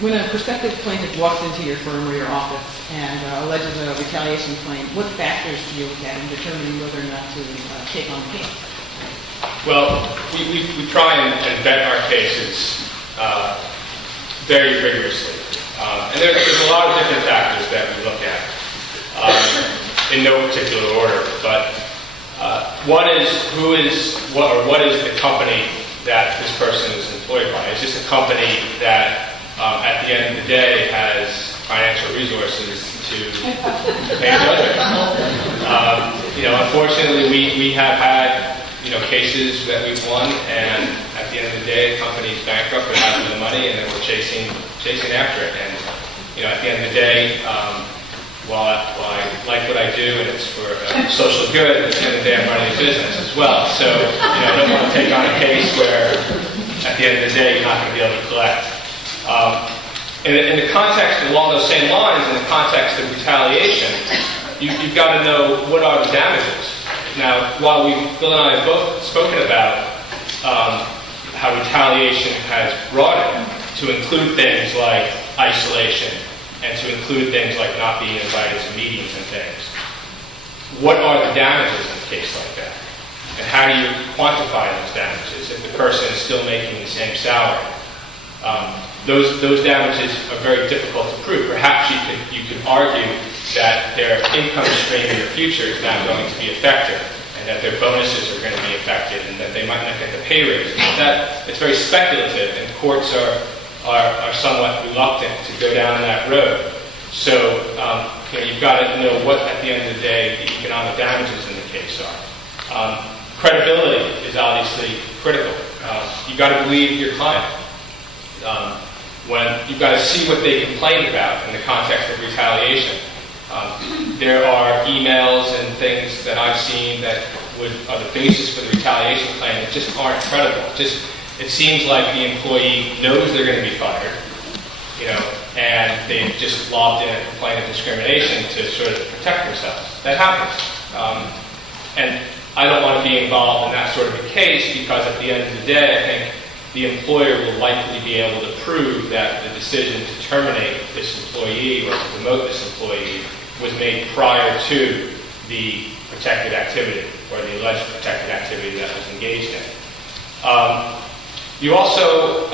when a prospective plaintiff walks into your firm or your office and alleges a retaliation claim, what factors do you look at in determining whether or not to take on the case? Well, we try and vet our cases very rigorously. And there's a lot of different factors that we look at in no particular order. But one is what is the company that this person is employed by? Is this a company that at the end of the day has financial resources to pay judgment? Unfortunately, we have had cases that we've won, and at the end of the day, the company's bankrupt, we're having the money, and then we're chasing after it. And at the end of the day, while I like what I do and it's for social good, at the end of the day, I'm running a business as well. So I don't want to take on a case where at the end of the day, you're not going to be able to collect. In the context, along those same lines, in the context of retaliation, you've got to know what are the damages. Now, while Bill and I have both spoken about how retaliation has broadened to include things like isolation and to include things like not being invited to meetings and things, what are the damages in a case like that? And how do you quantify those damages if the person is still making the same salary? Those damages are very difficult to prove. Perhaps you could argue that their income stream in the future is not going to be affected, and that their bonuses are going to be affected, and that they might not get the pay raises. It's very speculative, and courts are somewhat reluctant to go down that road. So you've got to know what, at the end of the day, the economic damages in the case are. Credibility is obviously critical. You've got to believe your client. When you've got to see what they complained about in the context of retaliation. There are emails and things that I've seen that are the basis for the retaliation claim that just aren't credible. It seems like the employee knows they're going to be fired, and they've just lobbed in a complaint of discrimination to sort of protect themselves. That happens. And I don't want to be involved in that sort of a case because at the end of the day, I think the employer will likely be able to prove that the decision to terminate this employee or to promote this employee was made prior to the protected activity or the alleged protected activity that was engaged in. You also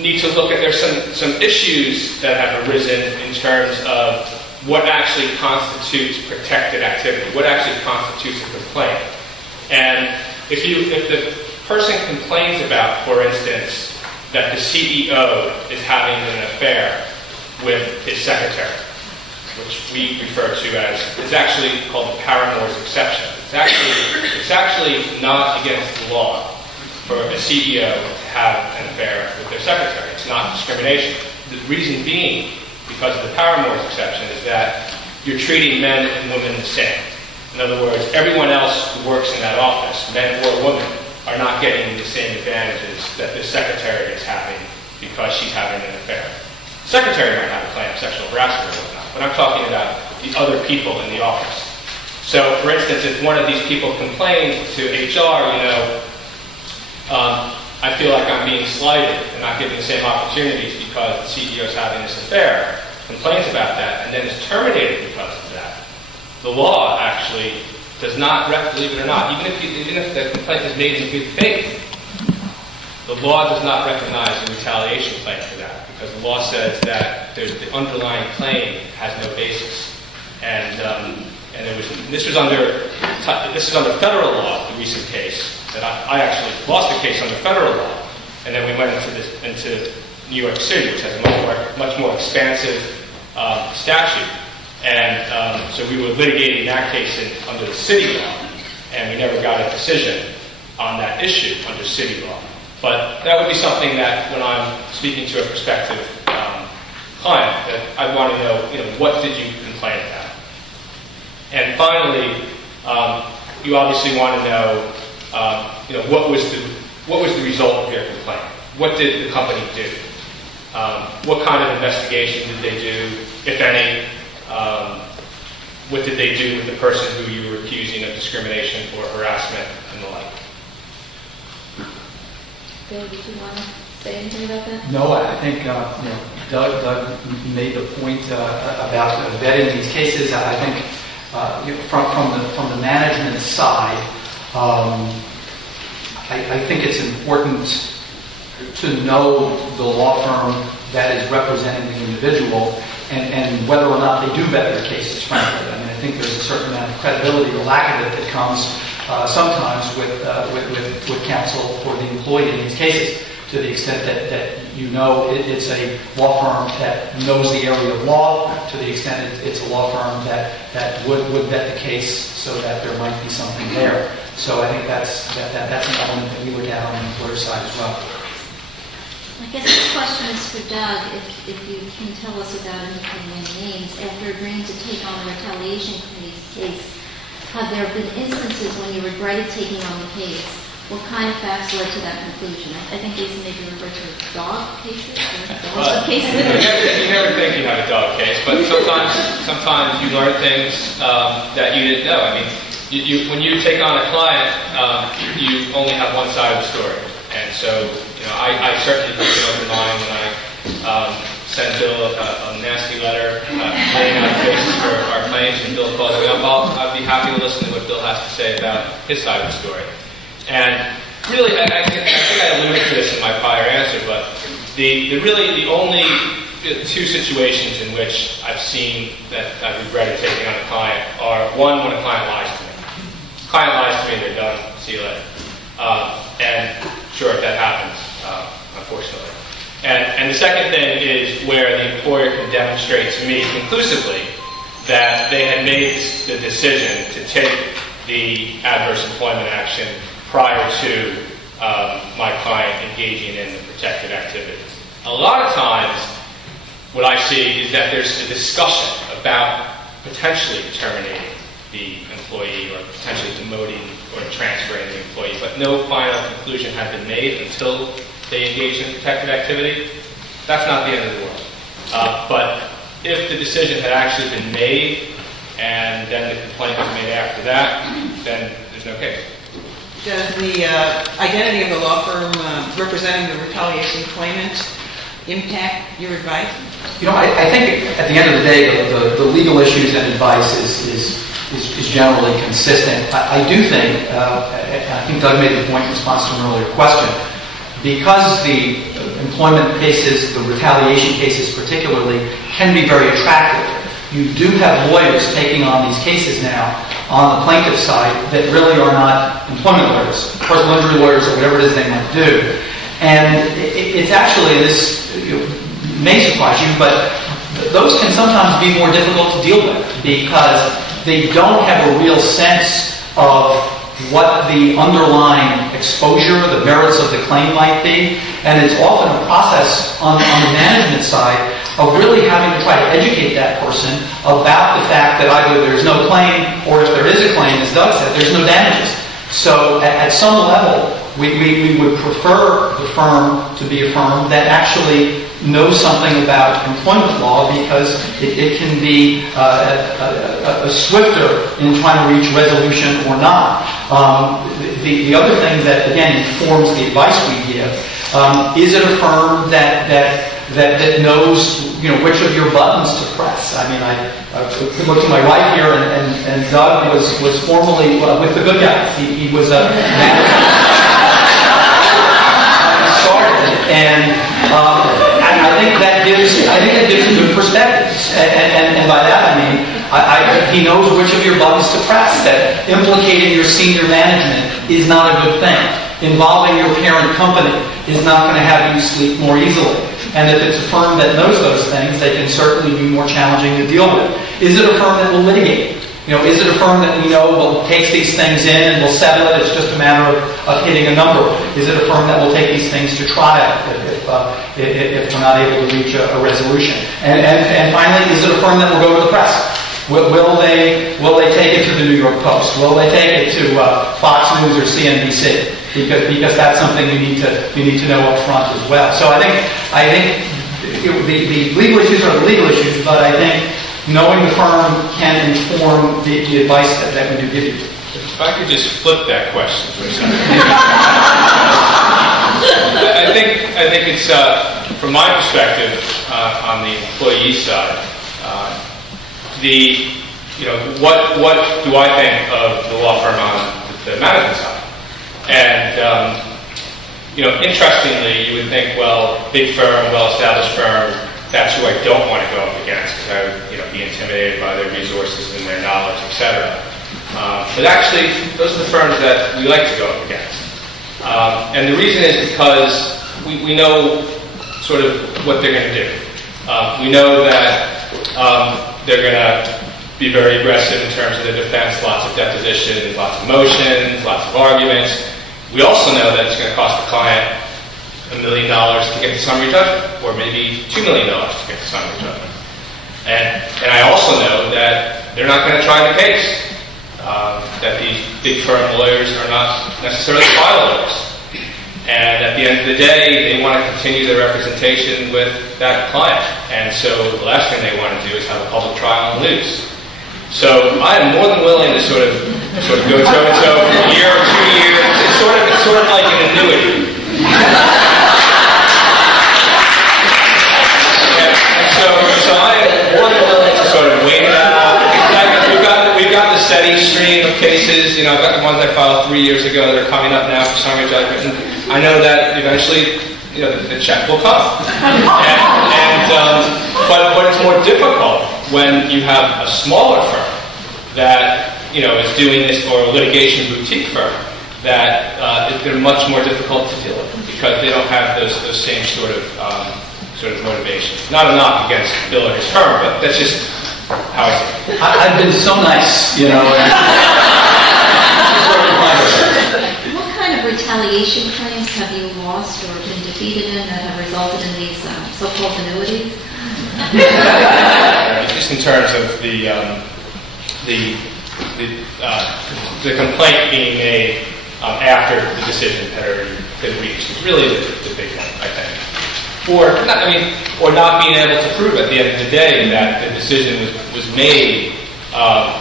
need to look at there's some issues that have arisen in terms of what actually constitutes protected activity, what actually constitutes a complaint. And if the person complains about, for instance, that the CEO is having an affair with his secretary, which we refer to as, it's actually called the paramour's exception. It's actually not against the law for a CEO to have an affair with their secretary. It's not discrimination. The reason being, because of the paramour's exception, is that you're treating men and women the same. In other words, everyone else who works in that office, men or women, are not getting the same advantages that the secretary is having because she's having an affair. The secretary might have a claim of sexual harassment or whatnot, but I'm talking about the other people in the office. So, for instance, if one of these people complains to HR, I feel like I'm being slighted and not given the same opportunities because the CEO is having this affair, complains about that, and then is terminated because of that. The law actually does not, believe it or not, even if the complaint is made in good faith, the law does not recognize a retaliation claim for that, because the law says that the underlying claim has no basis. And this is under federal law, the recent case. That I actually lost a case under federal law, and then we went into New York City, which has a much more expansive statute. And so we were litigating that case under the city law, and we never got a decision on that issue under city law. But that would be something that when I'm speaking to a prospective client, that I want to know, what did you complain about? And finally, you obviously want to know, what was the result of your complaint? What did the company do? What kind of investigation did they do, if any? What did they do with the person who you were accusing of discrimination or harassment and the like? Bill, did you want to say anything about that? No, I think Doug made the point about vetting these cases. I think from the management side, I think it's important to know the law firm that is representing the individual and whether or not they do vet their cases, frankly. I mean, I think there's a certain amount of credibility or lack of it that comes sometimes with counsel for the employee in these cases, to the extent that you know it's a law firm that knows the area of law, to the extent it's a law firm that would vet the case so that there might be something there. So I think that's an element that we look at on the employer side as well. I guess this question is for Doug, if you can tell us about any names. After agreeing to take on the Retaliation Committee's case, have there been instances when you regretted taking on the case? What kind of facts led to that conclusion? I think these maybe refer to dog cases or dog cases. You never think you have a dog case, but sometimes you learn things that you didn't know. I mean, when you take on a client, you only have one side of the story. And so, I certainly keep an open mind when I send Bill a nasty letter laying out cases for our claims, and Bill calls me up. I'd be happy to listen to what Bill has to say about his side of the story. And really, I think I alluded to this in my prior answer, but the only two situations in which I've seen that I've regretted taking on a client are, one, when a client lies to me. If a client lies to me, they're done. See you later. And sure, that happens, unfortunately. And the second thing is where the employer can demonstrate to me conclusively that they had made the decision to take the adverse employment action prior to my client engaging in the protected activity. A lot of times, what I see is that there's a discussion about potentially terminating the employee or potentially demoting or transferring the employee, but no final conclusion had been made until they engaged in protected activity. That's not the end of the world. But if the decision had actually been made and then the complaint was made after that, then there's no case. Does the identity of the law firm representing the retaliation claimant impact your advice? I think at the end of the day, the legal issues and advice is generally consistent. I do think, I think Doug made the point in response to an earlier question, because the employment cases, the retaliation cases particularly, can be very attractive. You do have lawyers taking on these cases now on the plaintiff side that really are not employment lawyers, personal injury lawyers, or whatever it is they might do. And it's actually, this may surprise you, but those can sometimes be more difficult to deal with because they don't have a real sense of what the underlying exposure, the merits of the claim might be. And it's often a process on the management side of really having to try to educate that person about the fact that either there's no claim or if there is a claim, as Doug said, there's no damages. So at some level, we would prefer the firm to be a firm that actually knows something about employment law because it can be a swifter in trying to reach resolution or not. The other thing that, again, informs the advice we give, is it a firm that knows, which of your buttons to press? I mean, I look to my right here, and Doug was formerly with the good guys. He was a manager. And I think that gives good perspectives. And by that I mean, he knows which of your buttons to press. That implicating your senior management is not a good thing. Involving your parent company is not going to have you sleep more easily. And if it's a firm that knows those things, they can certainly be more challenging to deal with. Is it a firm that will litigate? Is it a firm that we know takes these things in and will settle it? It's just a matter of hitting a number. Is it a firm that will take these things to trial if we're not able to reach a resolution? And finally, is it a firm that will go to the press? Will they take it to the New York Post? Will they take it to Fox News or CNBC? Because that's something you need to know up front as well. So I think the legal issues are the legal issues, but I think knowing the firm can inform the advice that we do give you. If I could just flip that question for a second. I I think it's from my perspective on the employee side. What do I think of the law firm on the management side? And interestingly, you would think, well, big firm, well-established firm, that's who I don't want to go up against because I would, be intimidated by their resources and their knowledge, etc. But actually, those are the firms that we like to go up against. And the reason is because we know sort of what they're going to do. We know that they're going to be very aggressive in terms of the defense, lots of depositions, lots of motions, lots of arguments. We also know that it's going to cost the client $1 million to get the summary judgment, or maybe $2 million to get the summary judgment. And I also know that they're not going to try the case. That these big firm lawyers are not necessarily trial lawyers. And at the end of the day, they want to continue their representation with that client. And so the last thing they want to do is have a public trial and lose. So I am more than willing to sort of go toe-to-toe for a year or 2 years. It's sort of like an annuity. So I am more than willing to sort of wait it out. We've got the steady stream of cases. I've got the ones I filed 3 years ago that are coming up now for summary judgment. And I know that eventually, the check will come. But it's more difficult when you have a smaller firm that is doing this, or a litigation boutique firm that they're much more difficult to deal with because they don't have those same sort of motivations. Not a knock against Bill or his firm, but that's just how I see it. I've been so nice, What kind of retaliation claims have you lost or been defeated in that have resulted in these so-called annuities? Just in terms of the complaint being made after the decision had already been reached is really the big one, I think. Or not being able to prove at the end of the day that the decision was made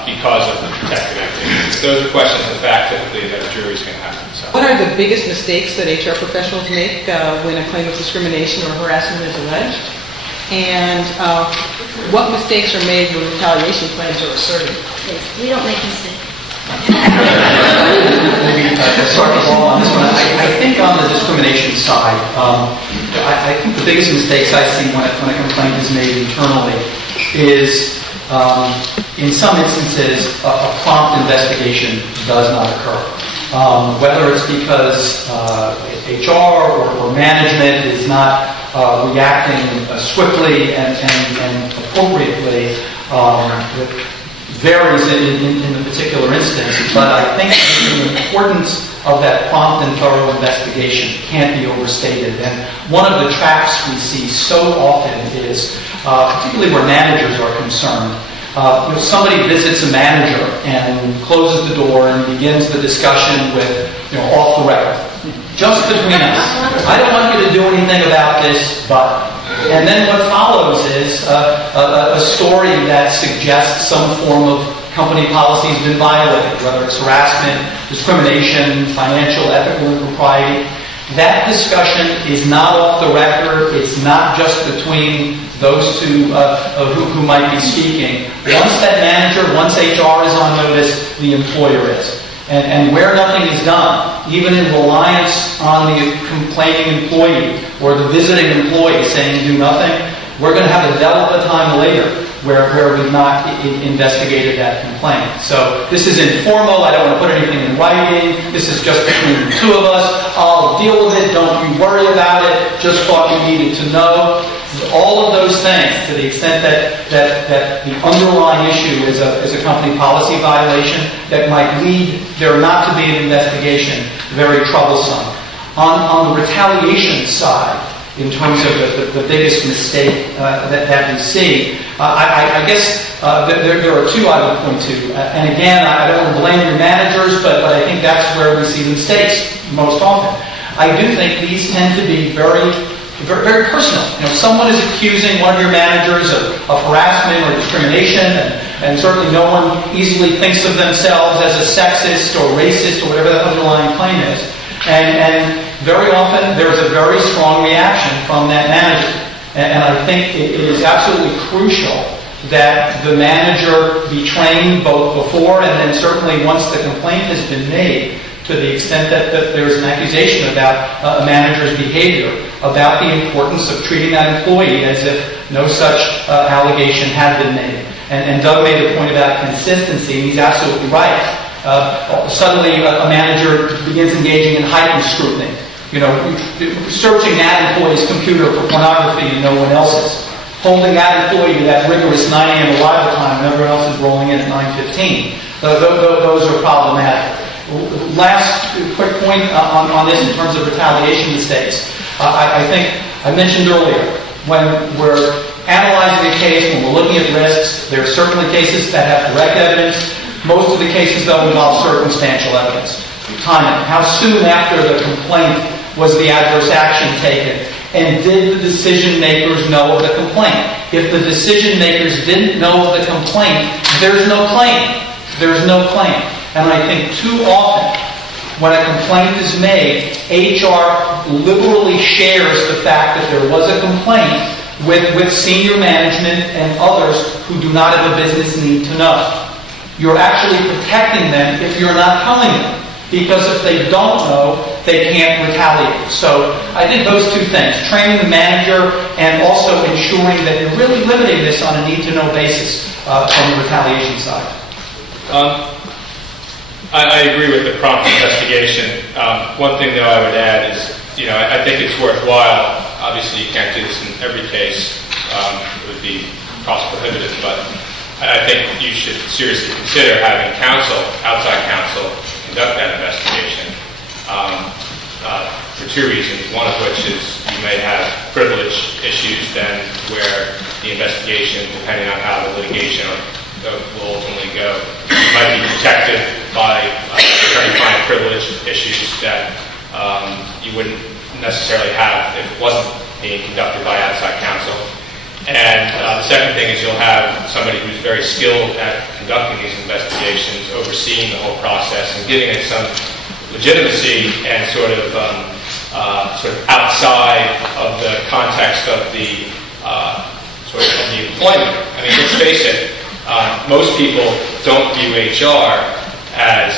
because of the protected activity. Those are questions of fact typically that a jury's going to have to decide. What are the biggest mistakes that HR professionals make when a claim of discrimination or harassment is alleged? And what mistakes are made when retaliation claims are asserted? Yes, we don't make mistakes. Maybe start the ball on this one. I think on the discrimination side, I think the biggest mistakes I see when a complaint is made internally is, in some instances, a prompt investigation does not occur. Whether it's because HR or management is not reacting swiftly and appropriately, varies in the particular instance, but I think the importance of that prompt and thorough investigation can't be overstated. And one of the traps we see so often is, particularly where managers are concerned, somebody visits a manager and closes the door and begins the discussion with, off the record. Just between us. I don't want you to do anything about this, but... And then what follows is a story that suggests some form of company policy has been violated, whether it's harassment, discrimination, financial, ethical impropriety. That discussion is not off the record. It's not just between those two who might be speaking. Once HR is on notice, the employer is. And where nothing is done, even in reliance on the complaining employee or the visiting employee saying do nothing, we're going to have a hell of a time later where we've not investigated that complaint. So this is informal. I don't want to put anything in writing. This is just between the two of us. I'll deal with it. Don't you worry about it. Just thought you needed to know. All of those things, to the extent that the underlying issue is a company policy violation that might lead there not to be an investigation, very troublesome. On the retaliation side, in terms of the biggest mistake that we see, I guess there are two I would point to. And again, I don't want to blame your managers, but I think that's where we see the mistakes most often. I do think these tend to be very personal. Someone is accusing one of your managers of harassment or discrimination, and certainly no one easily thinks of themselves as a sexist or racist or whatever the underlying claim is. And very often there's a very strong reaction from that manager. And I think it is absolutely crucial that the manager be trained both before and then certainly once the complaint has been made, to the extent that there's an accusation about a manager's behavior, about the importance of treating that employee as if no such allegation had been made. And Doug made the point about consistency, and he's absolutely right. Suddenly a manager begins engaging in heightened scrutiny. Searching that employee's computer for pornography and no one else's. Holding that employee to that rigorous 9 a.m. arrival time when everyone else is rolling in at 9:15. Those are problematic. Last quick point on this in terms of retaliation mistakes. I think I mentioned earlier, when we're analyzing a case, when we're looking at risks, there are certainly cases that have direct evidence. Most of the cases, though, involve circumstantial evidence. Timing. How soon after the complaint was the adverse action taken? And did the decision makers know of the complaint? If the decision makers didn't know of the complaint, there's no claim. There's no claim. And I think too often, when a complaint is made, HR liberally shares the fact that there was a complaint with senior management and others who do not have a business need to know. You're actually protecting them if you're not telling them. Because if they don't know, they can't retaliate. So I think those two things, training the manager and also ensuring that you're really limiting this on a need-to-know basis from the retaliation side. I agree with the prompt investigation. One thing, though, I would add is, I think it's worthwhile. Obviously, you can't do this in every case. It would be cost prohibitive, but I think you should seriously consider having counsel, outside counsel, conduct that investigation for two reasons. One of which is you may have privilege issues then where the investigation, depending on how the litigation will ultimately go, might be protected by attorney-client privilege issues that you wouldn't necessarily have if it wasn't being conducted by outside counsel. And the second thing is you'll have somebody who's very skilled at conducting these investigations, overseeing the whole process and giving it some legitimacy and sort of outside of the context of the employment. I mean, let's face it. Most people don't view HR as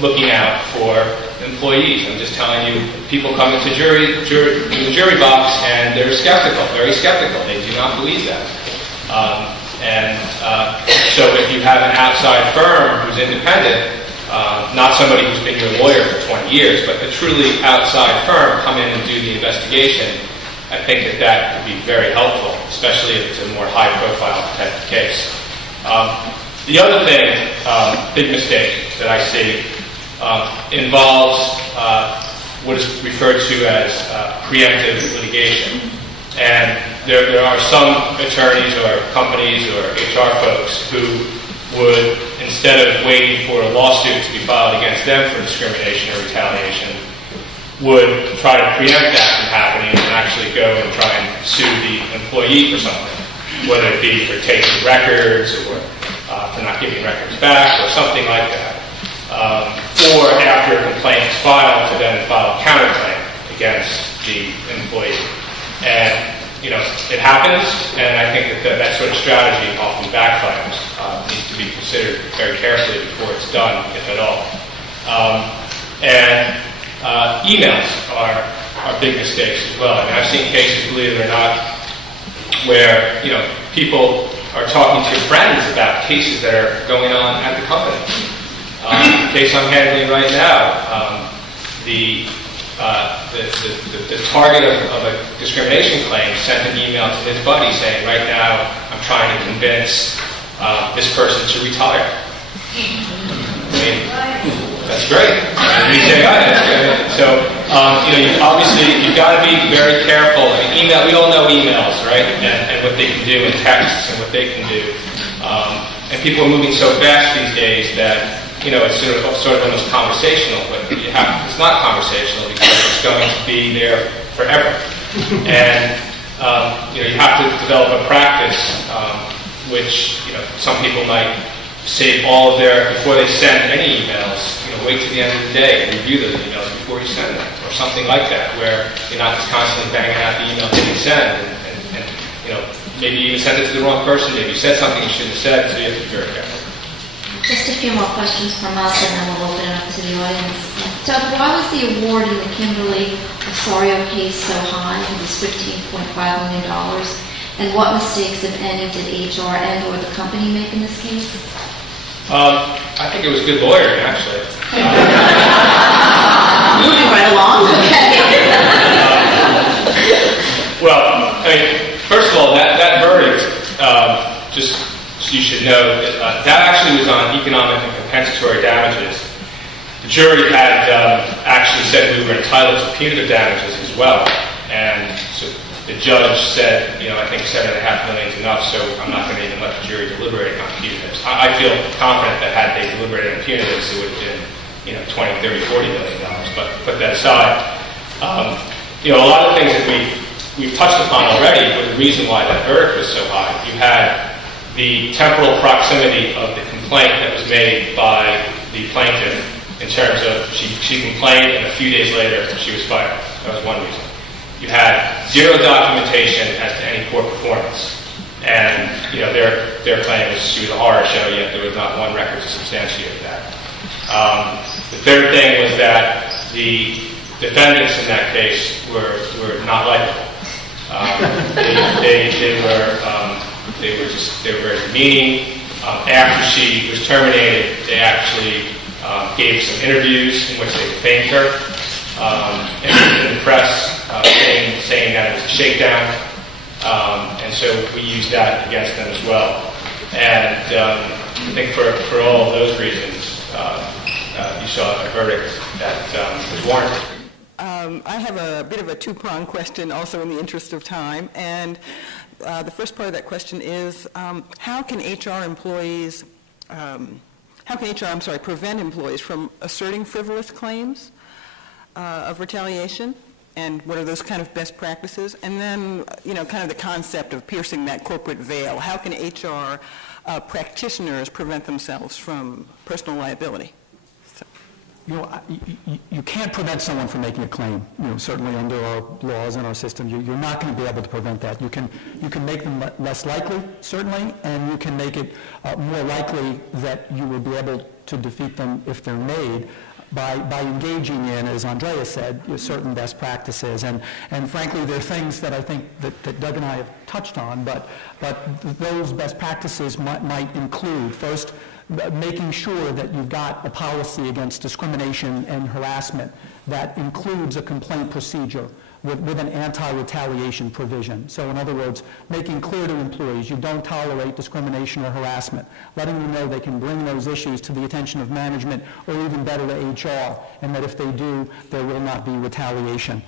looking out for employees. I'm just telling you, people come into the jury box and they're skeptical, very skeptical. They do not believe that. So if you have an outside firm who's independent, not somebody who's been your lawyer for 20 years, but a truly outside firm come in and do the investigation, I think that could be very helpful, especially if it's a more high-profile type of case. The other thing, big mistake that I see, involves what is referred to as preemptive litigation. And there are some attorneys or companies or HR folks who would, instead of waiting for a lawsuit to be filed against them for discrimination or retaliation, would try to preempt that from happening and actually go and try and sue the employee for something, whether it be for taking records or for not giving records back or something like that. Or after a complaint is filed, to then file a counterclaim against the employee. And, it happens, and I think that sort of strategy often backfires. Needs to be considered very carefully before it's done, if at all. Emails are big mistakes as well. I mean, I've seen cases, believe it or not, where, people are talking to friends about cases that are going on at the company. The case I'm handling right now, the target of a discrimination claim sent an email to his buddy saying, right now I'm trying to convince this person to retire. I mean, that's great. And you say, that's good. So, obviously you've got to be very careful. I mean, email, we all know emails, right? And what they can do, and texts and what they can do. And people are moving so fast these days that it's sort of almost conversational, but it's not conversational because it's going to be there forever. And you have to develop a practice which some people might save all of their, before they send any emails, wait to the end of the day and review those emails before you send them, or something like that, where you're not just constantly banging out the emails that you send, and maybe you even send it to the wrong person, maybe you said something you shouldn't have said, so you have to be very careful. Just a few more questions from us, and then we'll open it up to the audience. Doug, why was the award in the Kimberly-Osorio case so high? It was $15.5 million. And what mistakes, if any, did HR and or the company make in this case? I think it was good lawyering, actually. Moving right along. Well, I mean, first of all, that verdict, just so you should know, that actually was on economic and compensatory damages. The jury had actually said we were entitled to punitive damages as well, and so the judge said, I think $7.5 million is enough, so I'm not going to even let the jury deliberate on punitives. I feel confident that had they deliberated on punitives, it would have been, $20, $30, $40 million. But put that aside, a lot of things that we've touched upon already were the reason why that verdict was so high. You had the temporal proximity of the complaint that was made by the plaintiff in terms of she complained and a few days later she was fired. That was one reason. You had zero documentation as to any poor performance. And, their claim was she was a horror show, yet there was not one record to substantiate that. The third thing was that the defendants in that case were not likable. They were very demeaning. After she was terminated, they actually gave some interviews in which they defamed her. In the press, saying that it was a shakedown, and so we used that against them as well. And I think for all of those reasons, you saw a verdict that was warranted. I have a bit of a two-pronged question, also in the interest of time. And the first part of that question is, how can HR prevent employees from asserting frivolous claims of retaliation? And what are those kind of best practices? And then, kind of the concept of piercing that corporate veil. How can HR practitioners prevent themselves from personal liability? You can't prevent someone from making a claim. Certainly under our laws and our system, you're not going to be able to prevent that. You can make them less likely, certainly, and you can make it more likely that you will be able to defeat them if they're made by engaging in, as Andrea said, certain best practices. And frankly, there are things that I think that Doug and I have touched on, but those best practices might include, first, making sure that you've got a policy against discrimination and harassment that includes a complaint procedure with an anti-retaliation provision. So in other words, making clear to employees you don't tolerate discrimination or harassment, letting them know they can bring those issues to the attention of management or even better to HR, and that if they do, there will not be retaliation.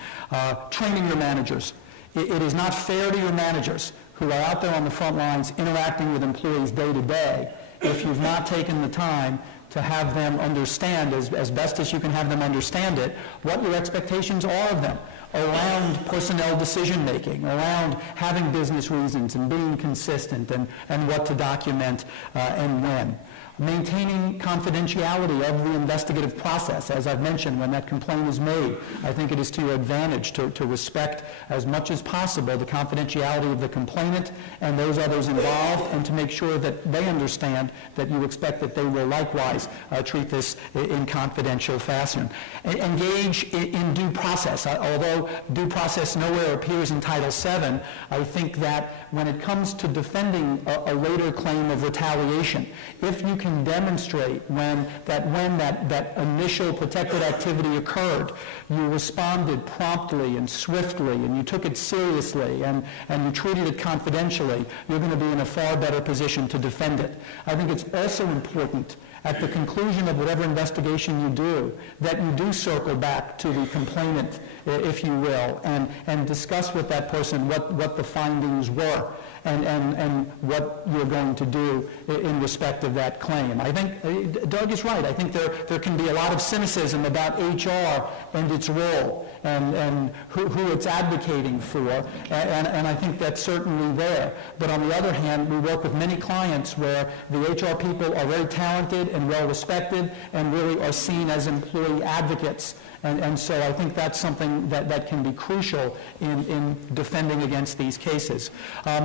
Training your managers. It is not fair to your managers who are out there on the front lines interacting with employees day to day if you've not taken the time to have them understand, as best as you can have them understand it, what your expectations are of them around personnel decision-making, around having business reasons and being consistent and what to document and when. Maintaining confidentiality of the investigative process. As I've mentioned, when that complaint is made, I think it is to your advantage to respect as much as possible the confidentiality of the complainant and those others involved, and to make sure that they understand that you expect that they will likewise treat this in confidential fashion. Engage in due process. Although due process nowhere appears in Title VII, I think that when it comes to defending a later claim of retaliation, if you can demonstrate when that initial protected activity occurred, you responded promptly and swiftly, and you took it seriously, and you treated it confidentially, you're going to be in a far better position to defend it. I think it's also important at the conclusion of whatever investigation you do, that you do circle back to the complainant, if you will, and discuss with that person what the findings were. and what you're going to do in respect of that claim. I think Doug is right. I think there can be a lot of cynicism about HR and its role and who it's advocating for, and I think that's certainly there. But on the other hand, we work with many clients where the HR people are very talented and well respected and really are seen as employee advocates. And so I think that's something that can be crucial in defending against these cases.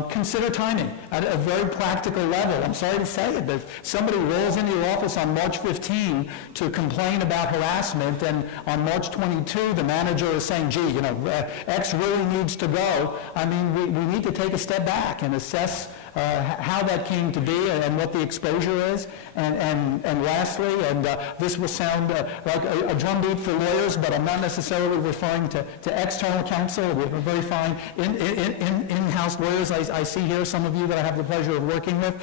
Consider timing at a very practical level. I'm sorry to say it, but if somebody rolls into your office on March 15 to complain about harassment, and on March 22 the manager is saying, gee, X really needs to go, I mean, we need to take a step back and assess how that came to be and what the exposure is. And lastly, and this will sound like a drumbeat for lawyers, but I'm not necessarily referring to external counsel. We're very fine in-house lawyers. I see here some of you that I have the pleasure of working with.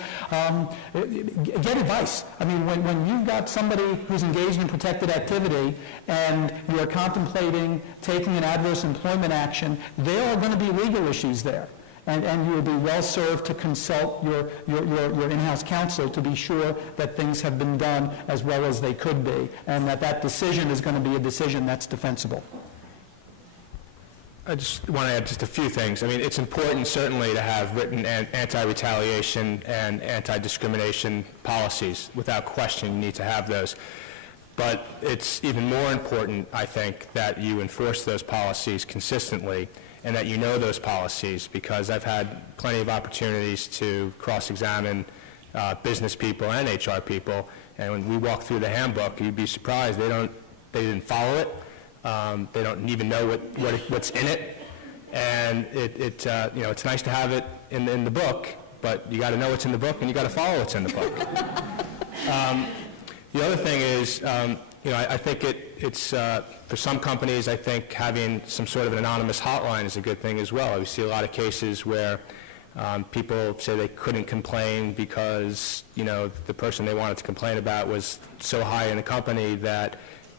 Get advice. I mean, when you've got somebody who's engaged in protected activity and you're contemplating taking an adverse employment action, there are going to be legal issues there. And you will be well served to consult your in-house counsel to be sure that things have been done as well as they could be, and that decision is going to be a decision that's defensible. I just want to add just a few things. I mean, it's important certainly to have written anti-retaliation and anti-discrimination policies. Without question, you need to have those. But it's even more important, I think, that you enforce those policies consistently and that you know those policies, because I've had plenty of opportunities to cross-examine business people and HR people, and when we walk through the handbook, you'd be surprised they didn't follow it. They don't even know what's in it, and it's nice to have it in the book, but you got to know what's in the book and you got to follow what's in the book. The other thing is, I think it's for some companies, I think having some sort of an anonymous hotline is a good thing as well. We see a lot of cases where people say they couldn't complain because, the person they wanted to complain about was so high in the company that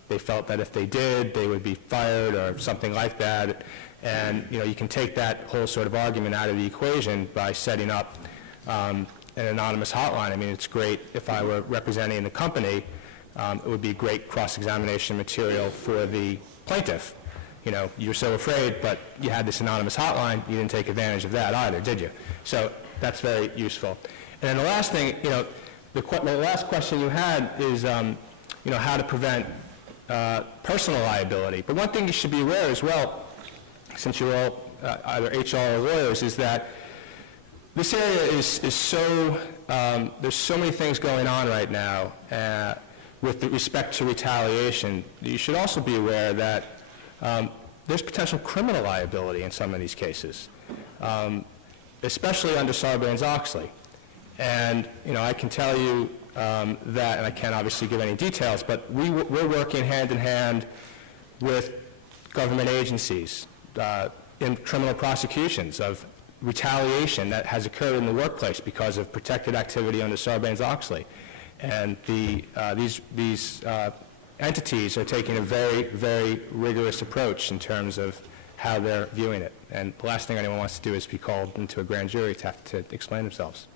they felt that if they did, they would be fired or something like that. And, you can take that whole sort of argument out of the equation by setting up an anonymous hotline. I mean, it's great if I were representing the company. It would be great cross-examination material for the plaintiff. You were so afraid, but you had this anonymous hotline. You didn't take advantage of that either, did you? So that's very useful. And then the last thing, the last question you had is, how to prevent personal liability. But one thing you should be aware as well, since you're all either HR or lawyers, is that this area is so, there's so many things going on right now with respect to retaliation. You should also be aware that there's potential criminal liability in some of these cases, especially under Sarbanes-Oxley. And, I can tell you that, and I can't obviously give any details, but we're working hand in hand with government agencies in criminal prosecutions of retaliation that has occurred in the workplace because of protected activity under Sarbanes-Oxley. And these entities are taking a very, very rigorous approach in terms of how they're viewing it. And the last thing anyone wants to do is be called into a grand jury to have to explain themselves.